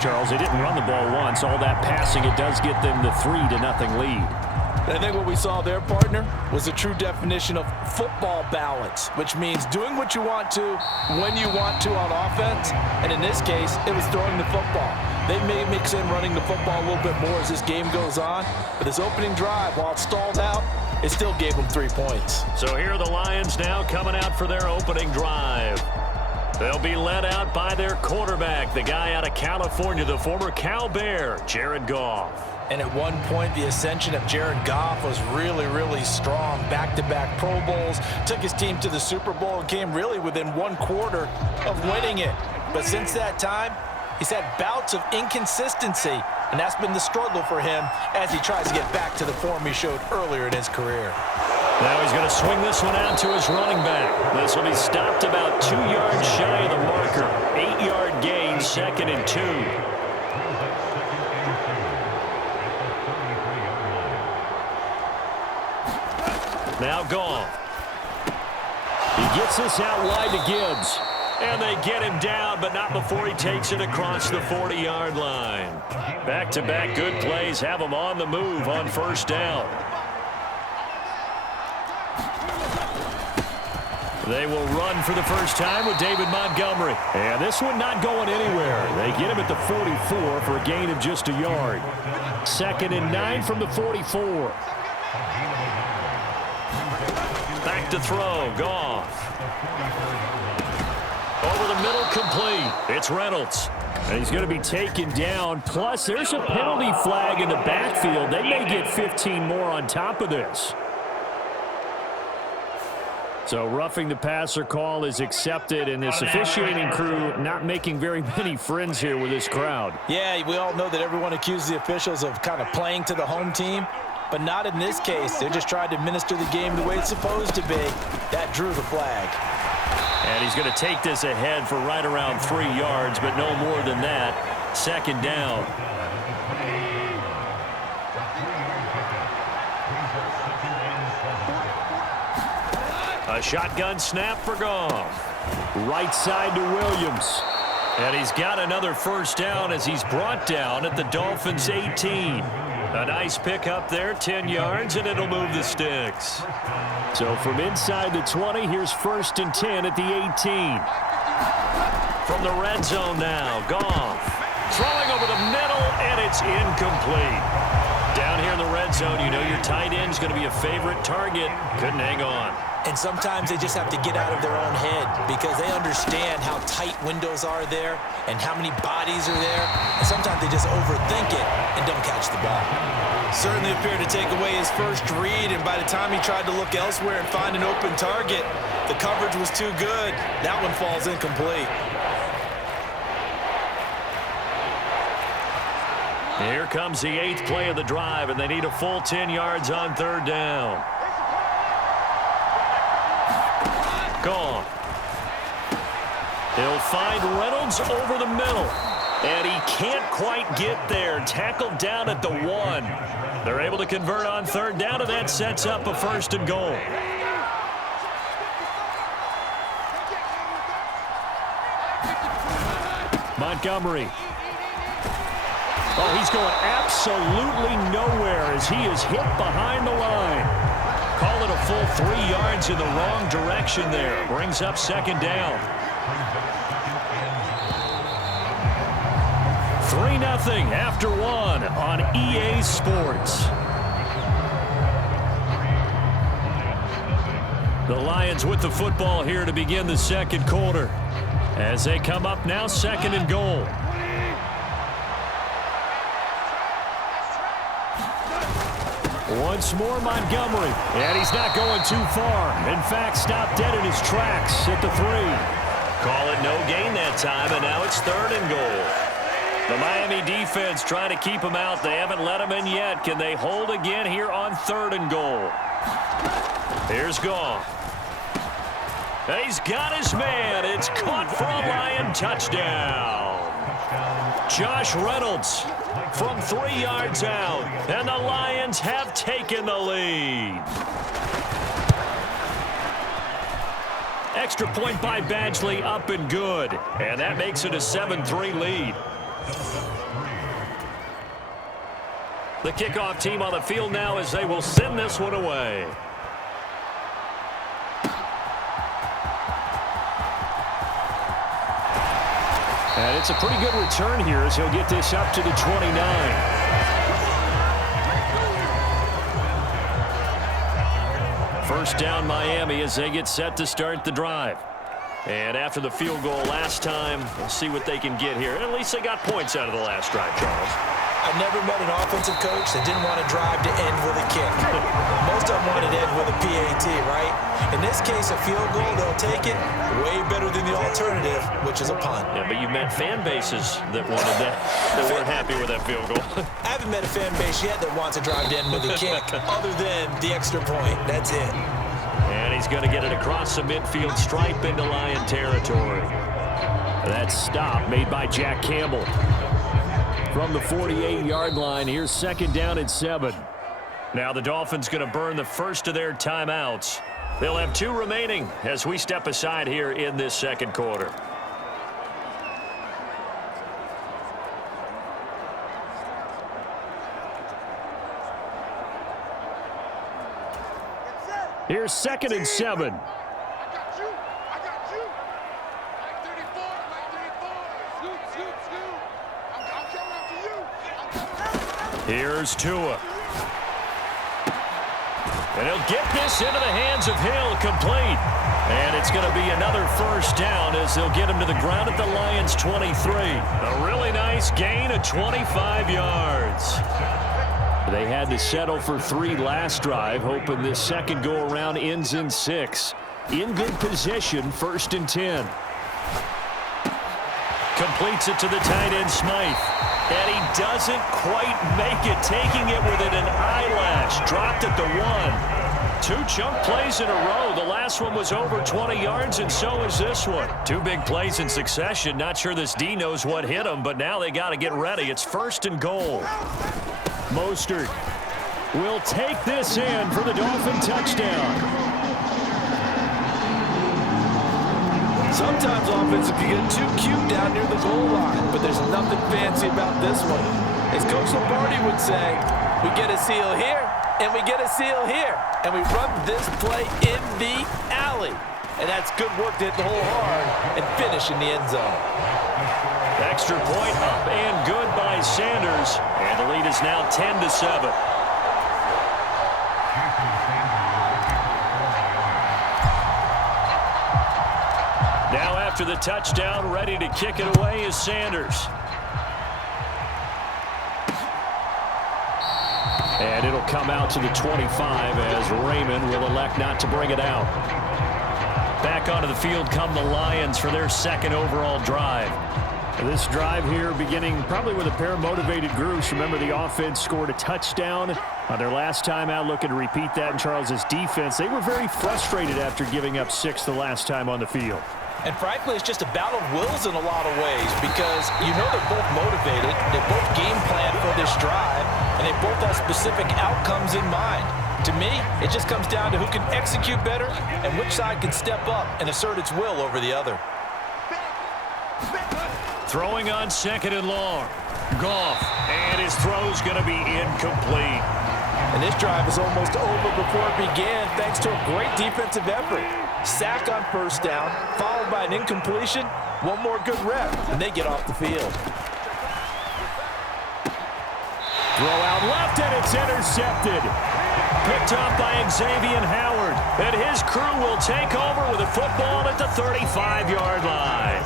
Charles, they didn't run the ball once. All that passing, it does get them the 3-0 lead. I think what we saw there, partner, was a true definition of football balance, which means doing what you want to, when you want to on offense. And in this case, it was throwing the football. They may mix in running the football a little bit more as this game goes on. But this opening drive, while it stalled out, it still gave them 3 points. So here are the Lions now coming out for their opening drive. They'll be led out by their quarterback, the guy out of California, the former Cal Bear, Jared Goff. And at one point, the ascension of Jared Goff was really, really strong. Back-to-back Pro Bowls, took his team to the Super Bowl and came really within 1 quarter of winning it. But since that time, he's had bouts of inconsistency, and that's been the struggle for him as he tries to get back to the form he showed earlier in his career. Now he's going to swing this one out to his running back. This will be stopped about 2 yards shy of the marker. 8-yard gain, 2nd and 2. Now Goff. He gets this out wide to Gibbs. And they get him down, but not before he takes it across the 40-yard line. Back-to-back good plays have him on the move on 1st down. They will run for the first time with David Montgomery. And this one not going anywhere. They get him at the 44 for a gain of just a yard. 2nd and 9 from the 44. Back to throw. Goff. Over the middle, complete. It's Reynolds. And he's going to be taken down. Plus, there's a penalty flag in the backfield. They may get 15 more on top of this. So roughing the passer call is accepted, and this officiating crew not making very many friends here with this crowd. Yeah, we all know that everyone accuses the officials of kind of playing to the home team, but not in this case. They're just trying to administer the game the way it's supposed to be. That drew the flag. And he's going to take this ahead for right around 3 yards, but no more than that. 2nd down. A shotgun snap for Goff. Right side to Williams. And he's got another 1st down as he's brought down at the Dolphins' 18. A nice pickup there, 10 yards, and it'll move the sticks. So from inside the 20, here's 1st and 10 at the 18. From the red zone now, Goff. Throwing over the middle, and it's incomplete. Down here in the red zone, you know your tight end's going to be a favorite target. Couldn't hang on. And sometimes they just have to get out of their own head because they understand how tight windows are there and how many bodies are there. And sometimes they just overthink it and don't catch the ball. Certainly appeared to take away his first read, and by the time he tried to look elsewhere and find an open target, the coverage was too good. That one falls incomplete. Here comes the 8th play of the drive, and they need a full 10 yards on 3rd down. Gone. He'll find Reynolds over the middle. And he can't quite get there. Tackled down at the 1. They're able to convert on 3rd down, and that sets up a 1st and goal. Montgomery. Oh, he's going absolutely nowhere as he is hit behind the line. Call it a full 3 yards in the wrong direction there. Brings up 2nd down. 3-0 after 1 on EA Sports. The Lions with the football here to begin the 2nd quarter. As they come up now, 2nd and goal. Once more, Montgomery. And he's not going too far. In fact, stopped dead in his tracks at the 3. Call it no gain that time, and now it's 3rd and goal. The Miami defense trying to keep him out. They haven't let him in yet. Can they hold again here on 3rd and goal? Here's Goff. And he's got his man. It's caught for a Lion touchdown. Josh Reynolds from 3 yards out, and the Lions have taken the lead. Extra point by Badgley, up and good, and that makes it a 7-3 lead. The kickoff team on the field now as they will send this one away. And it's a pretty good return here as he'll get this up to the 29. First down Miami as they get set to start the drive. And after the field goal last time, we'll see what they can get here. At least they got points out of the last drive, Charles. I've never met an offensive coach that didn't want to drive to end with a kick. Most of them wanted to end with a PAT, right? In this case, a field goal, they'll take it way better than the alternative, which is a punt. Yeah, but you met fan bases that wanted that weren't happy with that field goal. I haven't met a fan base yet that wants to drive to end with a kick, other than the extra point. That's it. And he's going to get it across the midfield stripe into Lion territory. That stop made by Jack Campbell. From the 48-yard line, here's second down and 7. Now the Dolphins going to burn the first of their timeouts. They'll have 2 remaining as we step aside here in this second quarter. Here's second and 7. Here's Tua. And he'll get this into the hands of Hill, complete. And it's going to be another first down as they'll get him to the ground at the Lions' 23. A really nice gain of 25 yards. They had to settle for 3 last drive, hoping this second go-around ends in 6. In good position, first and 10. Completes it to the tight end, Smythe. And he doesn't quite make it, taking it within an eyelash. Dropped at the 1. 2 chunk plays in a row. The last one was over 20 yards, and so is this one. 2 big plays in succession. Not sure this D knows what hit him, but now they got to get ready. It's first and goal. Mostert will take this in for the Dolphin touchdown. Sometimes offenses can get too cute down near the goal line, but there's nothing fancy about this one. As Coach Lombardi would say, we get a seal here, and we get a seal here, and we run this play in the alley. And that's good work to hit the hole hard and finish in the end zone. Extra point up and good by Sanders, and the lead is now 10-7. Now after the touchdown, ready to kick it away is Sanders. And it'll come out to the 25 as Raymond will elect not to bring it out. Back onto the field come the Lions for their second overall drive. This drive here beginning probably with a pair of motivated groups. Remember, the offense scored a touchdown on their last time out. Looking to repeat that in Charles's defense. They were very frustrated after giving up 6 the last time on the field. And frankly, it's just a battle of wills in a lot of ways because you know they're both motivated, they both game plan for this drive, and they both have specific outcomes in mind. To me, it just comes down to who can execute better and which side can step up and assert its will over the other. Throwing on second and long. Goff, and his throw's going to be incomplete. And this drive is almost over before it began thanks to a great defensive effort. Sack on first down, followed by an incompletion. One more good rep, and they get off the field. Throw out left, and it's intercepted. Picked up by Xavier Howard. And his crew will take over with a football at the 35-yard line.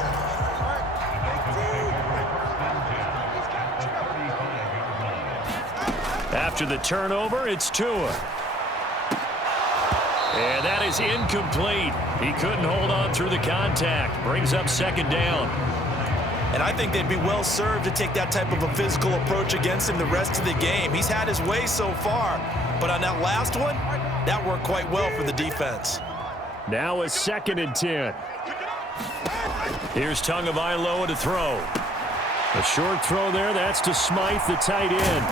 After the turnover, it's Tua. And that is incomplete. He couldn't hold on through the contact. Brings up second down. And I think they'd be well served to take that type of a physical approach against him the rest of the game. He's had his way so far, but on that last one, that worked quite well for the defense. Now a second and 10. Here's Tagovailoa to throw. A short throw there. That's to Smythe, the tight end.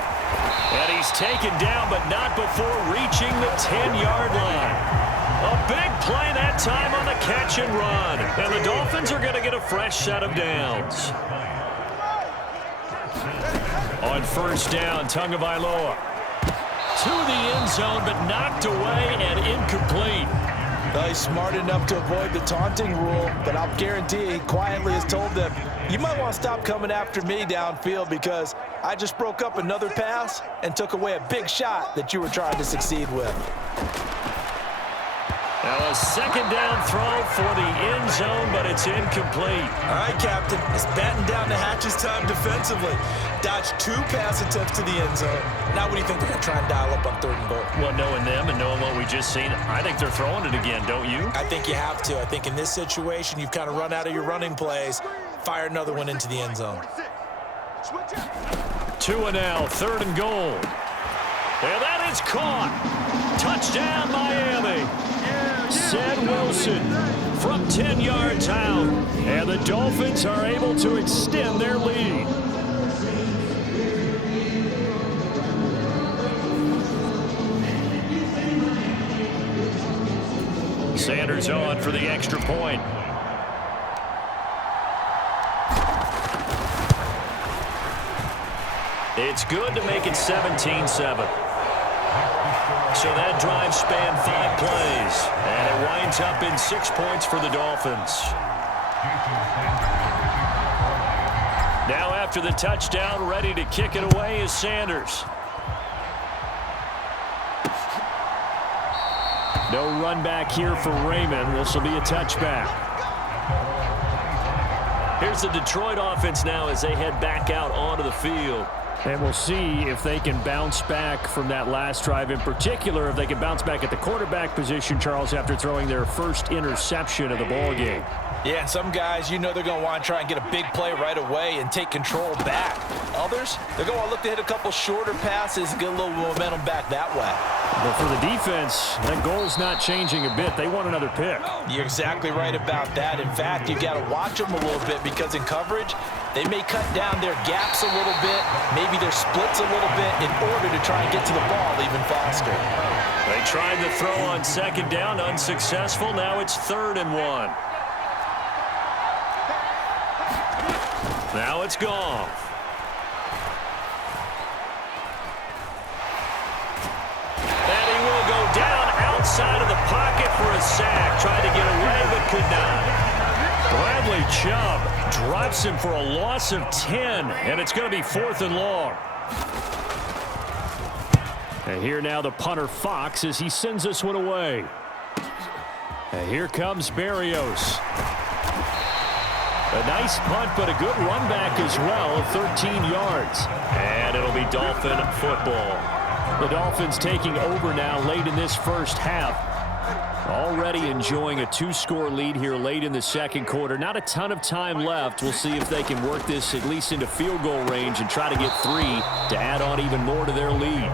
And he's taken down, but not before reaching the 10-yard line. A big play that time on the catch and run. And the Dolphins are going to get a fresh set of downs. On first down, Tagovailoa. To the end zone, but knocked away and incomplete. Well, he's smart enough to avoid the taunting rule, but I'll guarantee he quietly has told them, you might want to stop coming after me downfield because I just broke up another pass and took away a big shot that you were trying to succeed with. Now a second down throw for the end zone, but it's incomplete. All right, Captain, it's batten down the hatches time defensively. Dodged 2 pass attempts to the end zone. Now what do you think they're going to try and dial up on 3rd and goal? Well, knowing them and knowing what we just seen, I think they're throwing it again, don't you? I think you have to. I think in this situation, you've kind of run out of your running plays. Fire another one into the end zone. 2 and now, 3rd and goal. And that is caught. Touchdown, Miami. Zed Wilson from 10 yards out. And the Dolphins are able to extend their lead. Sanders on for the extra point. It's good to make it 17-7. So that drive spanned 5 plays, and it winds up in 6 points for the Dolphins. Now after the touchdown, ready to kick it away is Sanders. No run back here for Raymond. This will be a touchback. Here's the Detroit offense now as they head back out onto the field. And we'll see if they can bounce back from that last drive. In particular, if they can bounce back at the quarterback position, Charles, after throwing their first interception of the ballgame. Yeah, and some guys, you know they're going to want to try and get a big play right away and take control back. Others, they're going to look to hit a couple shorter passes and get a little momentum back that way. But for the defense, that goal's not changing a bit. They want another pick. You're exactly right about that. In fact, you've got to watch them a little bit because in coverage, they may cut down their gaps a little bit, maybe their splits a little bit in order to try and get to the ball even faster. They tried the throw on 2nd down, unsuccessful. Now it's 3rd and 1. Now it's gone. And he will go down outside of the pocket for a sack. Tried to get away, but could not. Bradley Chubb drops him for a loss of 10, and it's going to be 4th and long. And here now the punter Fox as he sends this one away. And here comes Berrios. A nice punt, but a good run back as well of 13 yards. And it'll be Dolphin football. The Dolphins taking over now late in this first half. Already enjoying a 2-score lead here late in the 2nd quarter. Not a ton of time left. We'll see if they can work this at least into field goal range and try to get 3 to add on even more to their lead.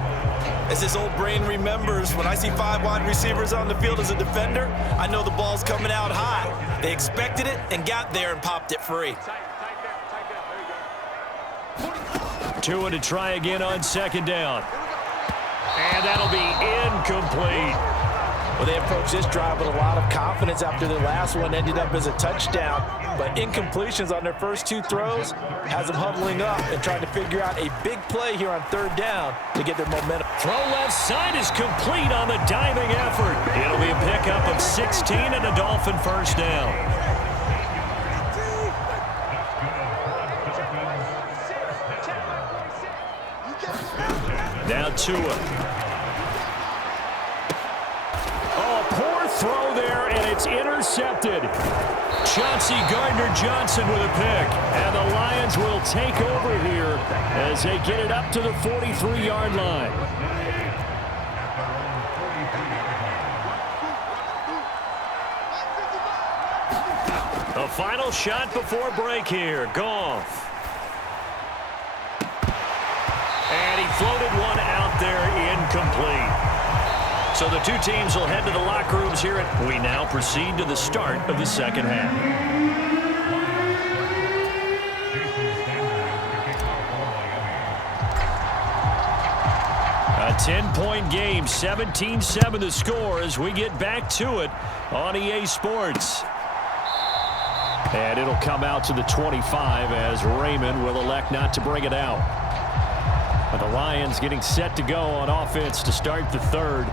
As this old brain remembers, when I see 5 wide receivers on the field as a defender, I know the ball's coming out high. They expected it and got there and popped it free. Tua to try again on 2nd down. And that'll be incomplete. Well, they approached this drive with a lot of confidence after their last one ended up as a touchdown. But incompletions on their first 2 throws has them huddling up and trying to figure out a big play here on 3rd down to get their momentum. Throw left side is complete on the diving effort. It'll be a pickup of 16 and a Dolphin first down. Now Tua. Throw there, and it's intercepted. Chauncey Gardner-Johnson with a pick. And the Lions will take over here as they get it up to the 43-yard line. The final shot before break here. Goff. And he floated one out there incomplete. So the 2 teams will head to the locker rooms here, and we now proceed to the start of the 2nd half. A 10-point game, 17-7 the score as we get back to it on EA Sports. And it'll come out to the 25 as Raymond will elect not to bring it out. But the Lions getting set to go on offense to start the third.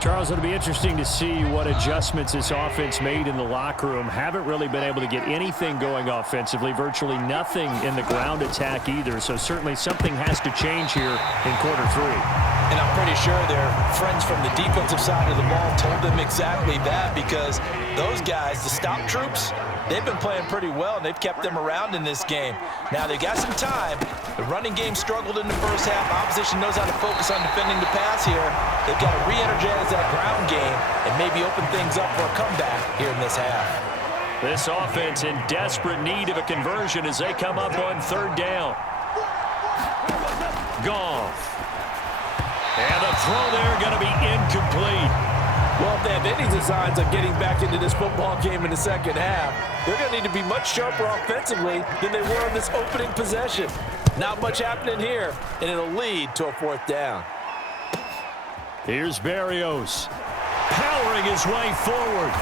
Charles, it'll be interesting to see what adjustments this offense made in the locker room. Haven't really been able to get anything going offensively, virtually nothing in the ground attack either. So certainly something has to change here in quarter three. And I'm pretty sure their friends from the defensive side of the ball told them exactly that, because those guys, the stop troops, they've been playing pretty well, and they've kept them around in this game. Now, they got some time. The running game struggled in the first half. Opposition knows how to focus on defending the pass here. They've got to re-energize that ground game and maybe open things up for a comeback here in this half. This offense in desperate need of a conversion as they come up on third down. Goff. And the throw there going to be incomplete. Well, if they have any designs of getting back into this football game in the second half, they're going to need to be much sharper offensively than they were on this opening possession. Not much happening here, and it'll lead to a fourth down. Here's Berrios, powering his way forward.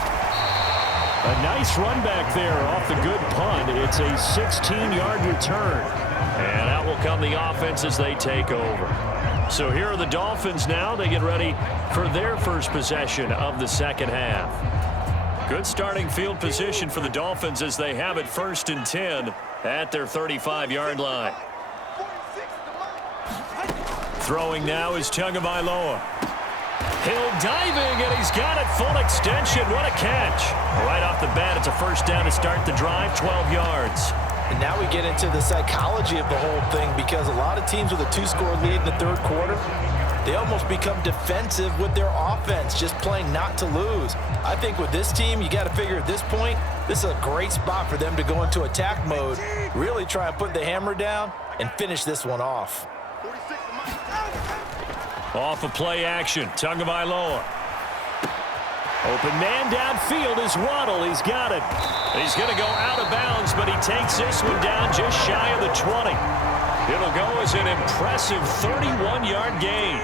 A nice run back there off the good punt. It's a 16-yard return. And out will come the offense as they take over. So here are the Dolphins now. They get ready for their first possession of the second half. Good starting field position for the Dolphins as they have it 1st and 10 at their 35-yard line. Throwing now is Tagovailoa. Hill diving, and he's got it full extension. What a catch. Right off the bat, it's a first down to start the drive, 12 yards. And now we get into the psychology of the whole thing, because a lot of teams with a 2-score lead in the third quarter, they almost become defensive with their offense, just playing not to lose. I think with this team, you got to figure at this point, this is a great spot for them to go into attack mode, really try and put the hammer down and finish this one off. Off of play action, Tagovailoa. Open man downfield is Waddle. He's got it. He's going to go out of bounds, but he takes this one down just shy of the 20. It'll go as an impressive 31-yard gain.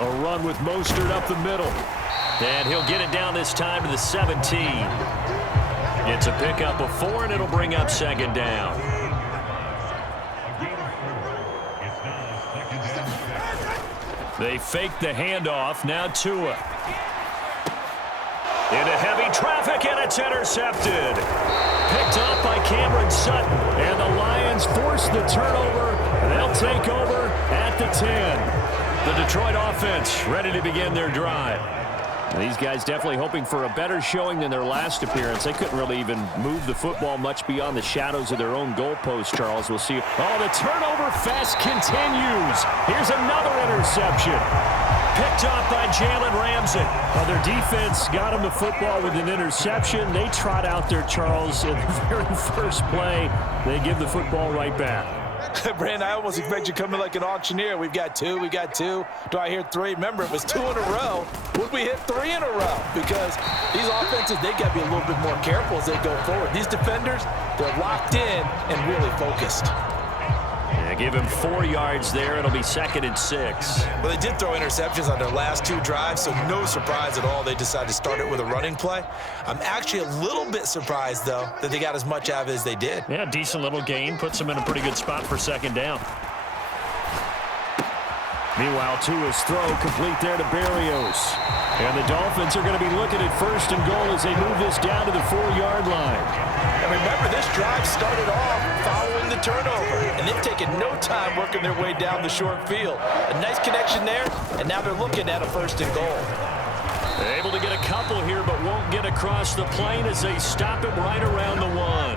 A run with Mostert up the middle. And he'll get it down this time to the 17. It's a pickup of 4, and it'll bring up second down. They fake the handoff. Now Tua. Into heavy traffic, and it's intercepted. Picked up by Cameron Sutton. And the Lions force the turnover. They'll take over at the 10. The Detroit offense ready to begin their drive. These guys definitely hoping for a better showing than their last appearance. They couldn't really even move the football much beyond the shadows of their own goalpost, Charles. We'll see. Oh, the turnover fest continues. Here's another interception. Picked up by Jalen Ramsey. Well, their defense got him the football with an interception. They trot out there, Charles, in the very first play. They give the football right back. Brandon, I almost expect you to come in like an auctioneer. We've got 2, we got 2. Do I hear 3? Remember, it was 2 in a row. Would we hit 3 in a row? Because these offenses, they got to be a little bit more careful as they go forward. These defenders, they're locked in and really focused. Yeah, give him 4 yards there. It'll be 2nd and 6. Well, they did throw interceptions on their last 2 drives, so no surprise at all they decided to start it with a running play. I'm actually a little bit surprised, though, that they got as much out of it as they did. Yeah, decent little gain. Puts them in a pretty good spot for second down. Meanwhile, Tua's throw complete there to Berrios. And the Dolphins are going to be looking at 1st and goal as they move this down to the 4-yard line. And remember, this drive started off following the turnover, and they've taken no time working their way down the short field. A nice connection there, and now they're looking at a 1st and goal. They're able to get a couple here, but won't get across the plane as they stop it right around the 1.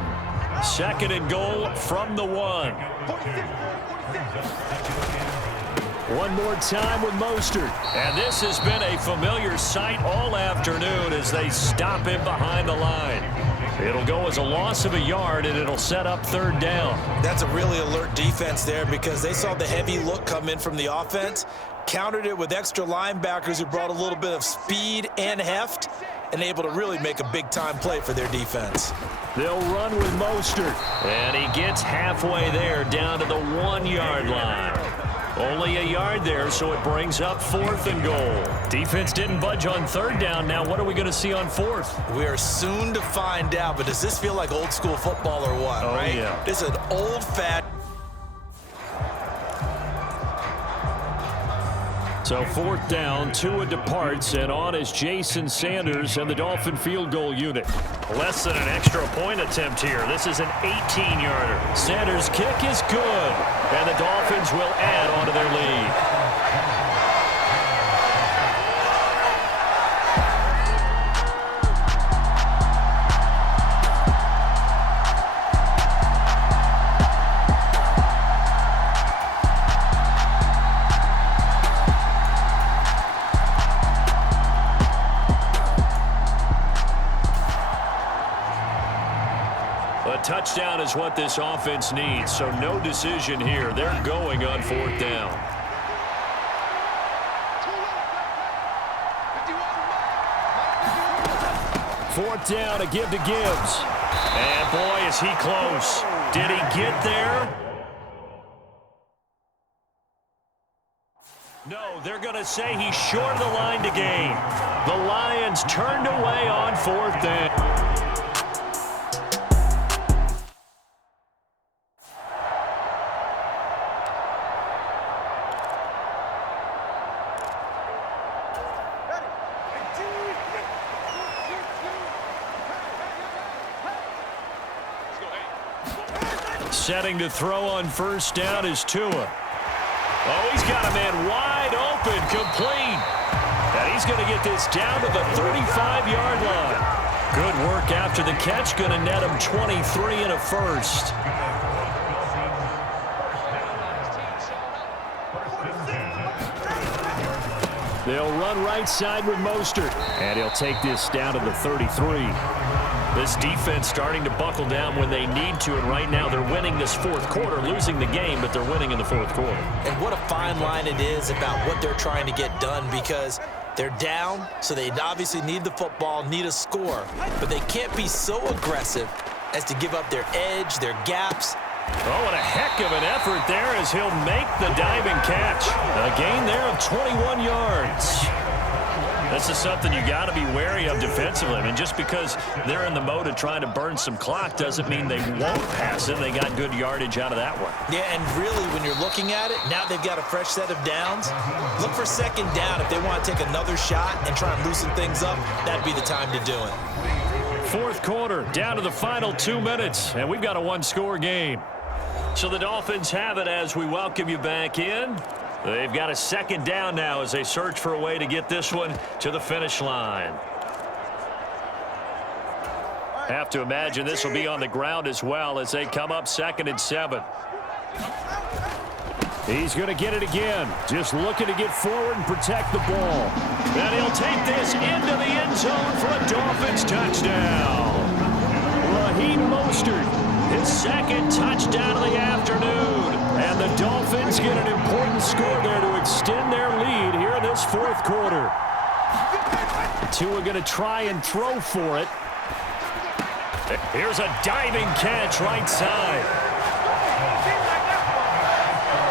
2nd and goal from the 1. One more time with Mostert. And this has been a familiar sight all afternoon as they stop him behind the line. It'll go as a loss of a yard, and it'll set up 3rd down. That's a really alert defense there, because they saw the heavy look come in from the offense, countered it with extra linebackers who brought a little bit of speed and heft, and able to really make a big-time play for their defense. They'll run with Mostert. And he gets halfway there, down to the 1-yard line. Only a yard there, so it brings up 4th and goal. Defense didn't budge on 3rd down. Now what are we going to see on 4th? We are soon to find out, but does this feel like old school football or what, oh, right? Yeah. This is an old-fashioned. So 4th down, Tua departs, and on is Jason Sanders and the Dolphin field goal unit. Less than an extra point attempt here. This is an 18-yarder. Sanders' kick is good, and the Dolphins will add on to their lead. Touchdown is what this offense needs, so no decision here. They're going on 4th down. Fourth down, a give to Gibbs. And boy, is he close. Did he get there? No, they're going to say he's short of the line to gain. The Lions turned away on 4th down. Setting to throw on 1st down is Tua. Oh, he's got a man wide open, complete. And he's going to get this down to the 35-yard line. Good work after the catch, going to net him 23 and a first. They'll run right side with Mostert. And he'll take this down to the 33. This defense starting to buckle down when they need to, and right now they're winning this 4th quarter, losing the game, but they're winning in the 4th quarter. And what a fine line it is about what they're trying to get done, because they're down, so they obviously need the football, need a score, but they can't be so aggressive as to give up their edge, their gaps. Oh, and a heck of an effort there as he'll make the diving catch. A gain there of 21 yards. This is something you got to be wary of defensively. I mean, just because they're in the mode of trying to burn some clock doesn't mean they won't pass it. They got good yardage out of that one. Yeah, and really, when you're looking at it, now they've got a fresh set of downs. Look for 2nd down. If they want to take another shot and try and loosen things up, that'd be the time to do it. 4th quarter, down to the final 2 minutes, and we've got a 1-score game. So the Dolphins have it as we welcome you back in. They've got a 2nd down now as they search for a way to get this one to the finish line. Have to imagine this will be on the ground as well as they come up 2nd and 7. He's going to get it again. Just looking to get forward and protect the ball. And he'll take this into the end zone for a Dolphins touchdown. Raheem Mostert, his 2nd touchdown of the afternoon. And the Dolphins get an important score there to extend their lead here in this 4th quarter. Tua going to try and throw for it. Here's a diving catch right side.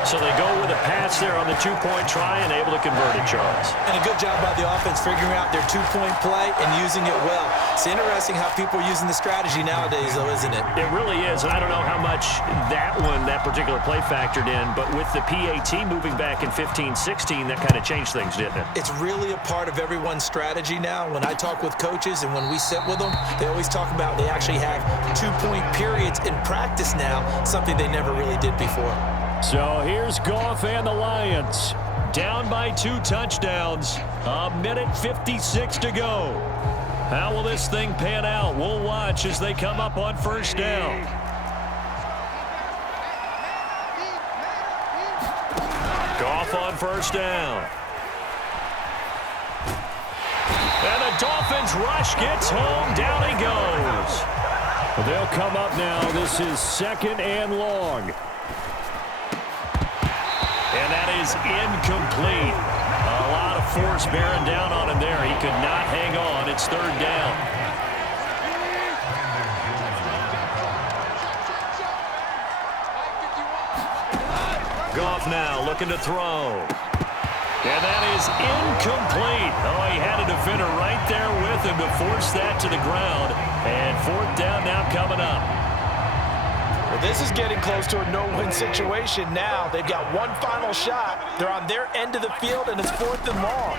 So they go with a pass there on the 2-point try and able to convert it, Charles. And a good job by the offense figuring out their 2-point play and using it well. It's interesting how people are using the strategy nowadays, though, isn't it? It really is, and I don't know how much that particular play factored in, but with the PAT moving back in 15-16, that kind of changed things, didn't it? It's really a part of everyone's strategy now. When I talk with coaches and when we sit with them, they always talk about they actually have 2-point periods in practice now, something they never really did before. So here's Goff and the Lions. Down by 2 touchdowns. A minute 56 to go. How will this thing pan out? We'll watch as they come up on 1st down. Goff on 1st down. And the Dolphins rush gets home. Down he goes. They'll come up now. This is 2nd and long. And that is incomplete. A lot of force bearing down on him there. He could not hang on. It's 3rd down. Goff now looking to throw. And that is incomplete. Oh, he had a defender right there with him to force that to the ground. And fourth down now coming up. Well, this is getting close to a no-win situation now. They've got one final shot. They're on their end of the field, and it's 4th and long.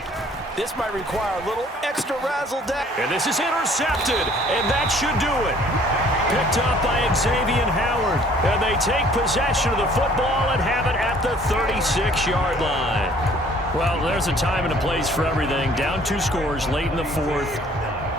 This might require a little extra razzle-dazzle. And this is intercepted, and that should do it. Picked up by Xavier Howard, and they take possession of the football and have it at the 36-yard line. Well, there's a time and a place for everything. Down 2 scores late in the 4th.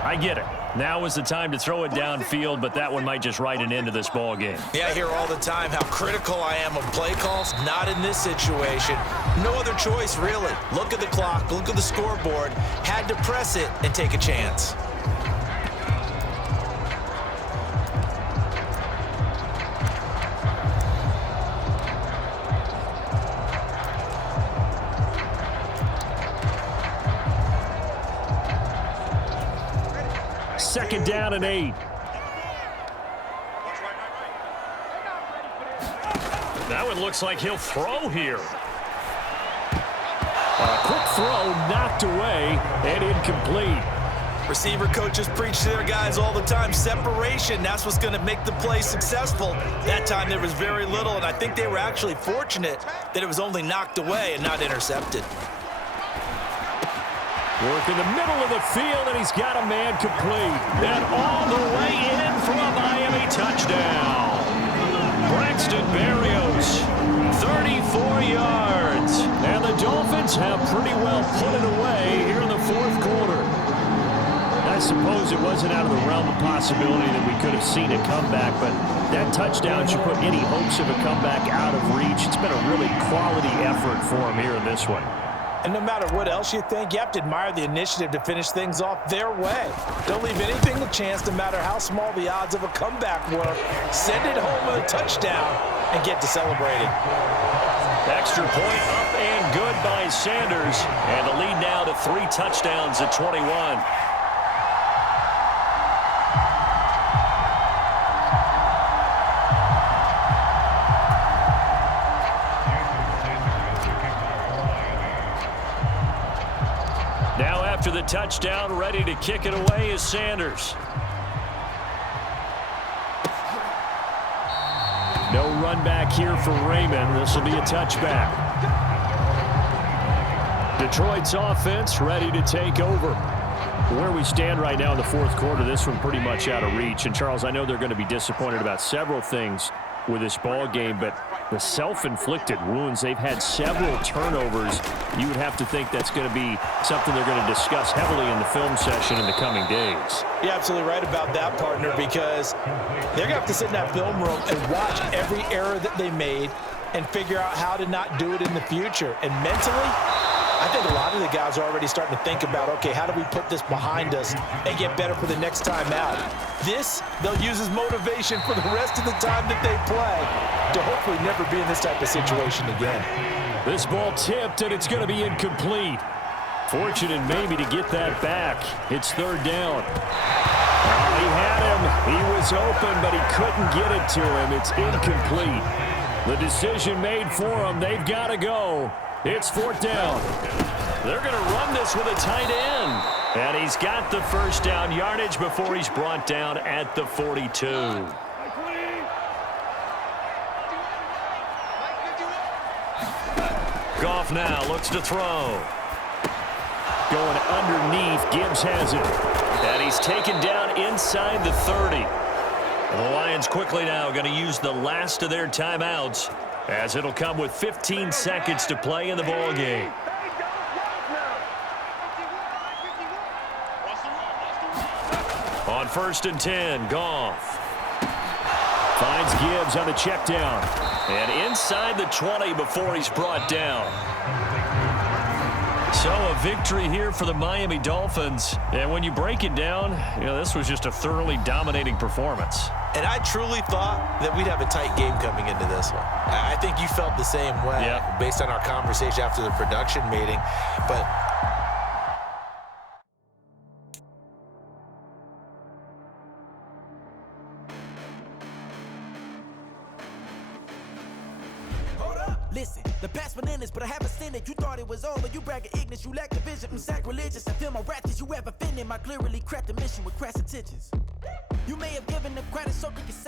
I get it. Now is the time to throw it downfield, but that one might just write an end to this ball game. Yeah, I hear all the time how critical I am of play calls. Not in this situation. No other choice, really. Look at the clock, look at the scoreboard. Had to press it and take a chance. Second down and 8. That one looks like he'll throw here. A quick throw knocked away and incomplete. Receiver coaches preach to their guys all the time. Separation, that's what's going to make the play successful. That time there was very little, and I think they were actually fortunate that it was only knocked away and not intercepted. Work in the middle of the field, and he's got a man complete. And all the way in for a Miami touchdown. Braxton Berrios, 34 yards. And the Dolphins have pretty well put it away here in the 4th quarter. I suppose it wasn't out of the realm of possibility that we could have seen a comeback, but that touchdown should put any hopes of a comeback out of reach. It's been a really quality effort for him here in this one. And no matter what else you think, you have to admire the initiative to finish things off their way. Don't leave anything to chance, no matter how small the odds of a comeback were. Send it home with a touchdown and get to celebrating. Extra point up and good by Sanders. And the lead now to 3 touchdowns at 21. Now after the touchdown, ready to kick it away is Sanders. No run back here for Raymond. This will be a touchback. Detroit's offense ready to take over. Where we stand right now in the 4th quarter, this one pretty much out of reach. And, Charles, I know they're going to be disappointed about several things with this ball game, but the self-inflicted wounds, they've had several turnovers. You would have to think that's going to be something they're going to discuss heavily in the film session in the coming days. You're absolutely right about that, partner, because they're going to have to sit in that film room and watch every error that they made and figure out how to not do it in the future. And mentally, I think a lot of the guys are already starting to think about, okay, how do we put this behind us and get better for the next time out? This, they'll use as motivation for the rest of the time that they play to hopefully never be in this type of situation again. This ball tipped, and it's going to be incomplete. Fortunate maybe to get that back. It's 3rd down. He had him. He was open, but he couldn't get it to him. It's incomplete. The decision made for him. They've got to go. It's 4th down. They're going to run this with a tight end. And he's got the first down yardage before he's brought down at the 42. Goff now looks to throw. Going underneath. Gibbs has it. And he's taken down inside the 30. And the Lions quickly now going to use the last of their timeouts, as it'll come with 15 seconds to play in the ball game. On 1st and 10, Goff finds Gibbs on the check down. And inside the 20 before he's brought down. So a victory here for the Miami Dolphins. And when you break it down, this was just a thoroughly dominating performance. And I truly thought that we'd have a tight game coming into this one. I think you felt the same way based on our conversation after the production meeting. But hold up. Listen, the past bananas, but I haven't seen it. You thought it was over, you bragging ignorance, you lack the vision. Sacrilegious, I feel my wrath. Did you ever offended? My clearly cracked the mission with crass intentions. You may have given the credit so they can say